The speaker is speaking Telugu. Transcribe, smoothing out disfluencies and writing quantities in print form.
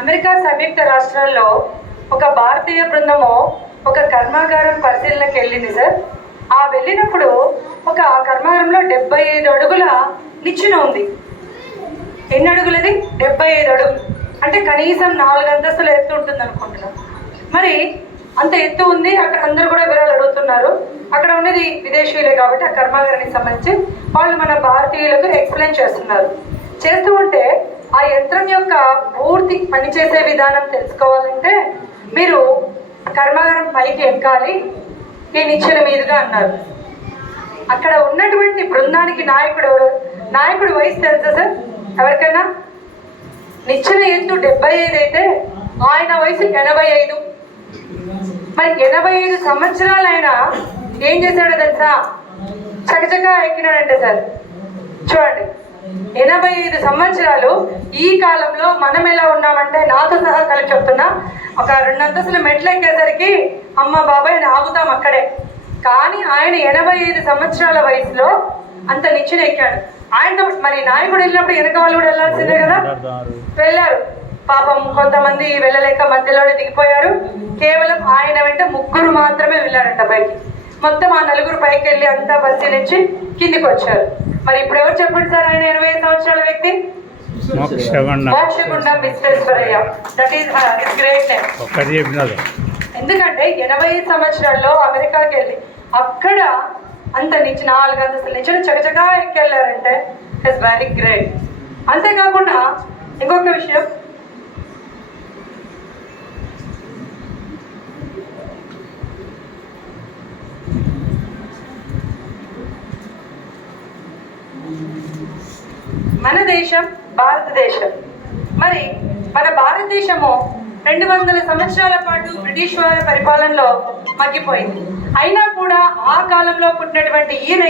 అమెరికా సంయుక్త రాష్ట్రాల్లో ఒక భారతీయ బృందము ఒక కర్మాగారం పరిశీలనకి వెళ్ళింది సార్. ఆ వెళ్ళినప్పుడు ఒక కర్మాగారంలో 75 అడుగుల నిచ్చెన ఉంది. ఎన్ని అడుగులది? 75 అడుగులు. అంటే కనీసం 4 అంతస్తులు ఎత్తు ఉంటుంది అనుకుంటున్నాం. మరి అంత ఎత్తు ఉంది. అక్కడ అందరూ కూడా వివరాలు అడుగుతున్నారు. అక్కడ ఉన్నది విదేశీయులే కాబట్టి ఆ కర్మాగారానికి సంబంధించి వాళ్ళు మన భారతీయులకు ఎక్స్ప్లెయిన్ చేస్తున్నారు. చేస్తూ ఉంటే ఆ యంత్రం యొక్క పూర్తి పనిచేసే విధానం తెలుసుకోవాలంటే మీరు కర్మాగారం పైకి ఎక్కాలి ఈ నిచ్చెన మీదుగా అన్నారు. అక్కడ ఉన్నటువంటి బృందానికి నాయకుడు వయసు తెలుసా సార్ ఎవరికైనా? నిచ్చెన ఎత్తు 75 అయితే ఆయన వయసు 85. మరి 85 సంవత్సరాలు ఆయన ఏం చేశాడో తెలుసా? చకచకా ఎక్కినాడంటే సార్. చూడండి, 85 సంవత్సరాలు. ఈ కాలంలో మనం ఎలా ఉన్నామంటే నాతో సహా కలిపి చెప్తున్నా, ఒక 2 అంతస్తుల మెట్లు ఎక్కేసరికి అమ్మ బాబాయ్ ఆగుతాం అక్కడే. కానీ ఆయన 85 సంవత్సరాల వయసులో అంత నిచ్చెన ఎక్కాడు. ఆయనతో మరి నాయకుడు వెళ్ళినప్పుడు వెనక వాళ్ళు కూడా వెళ్ళాల్సిందే కదా, వెళ్ళారు. పాపం కొంతమంది వెళ్ళలేక మధ్యలోనే దిగిపోయారు. కేవలం ఆయన వెంట 3 మాత్రమే వెళ్ళారంట పైకి. మొత్తం ఆ 4 పైకి వెళ్ళి అంతా పరిశీలించి కిందికి వచ్చారు. మరి ఇప్పుడు ఎవరు చెప్పండి సార్? ఆయన 85 సంవత్సరాల వ్యక్తి Mokshagundam Visvesvaraya. That is great name. ఎందుకంటే 85 సంవత్సరాల్లో అమెరికాకి వెళ్ళి అక్కడ అంత 4 అంతస్తుల నుంచి చకచకా ఎక్కెళ్ళారంటే ఇట్స్ వెరీ గ్రేట్. అంతేకాకుండా ఇంకొక విషయం, మన దేశం భారతదేశం. మరి మన భారతదేశము 200 సంవత్సరాల పాటు బ్రిటిష్ వారి పరిపాలనలో మగ్గిపోయింది. అయినా కూడా ఆ కాలంలో పుట్టినటువంటి ఈయన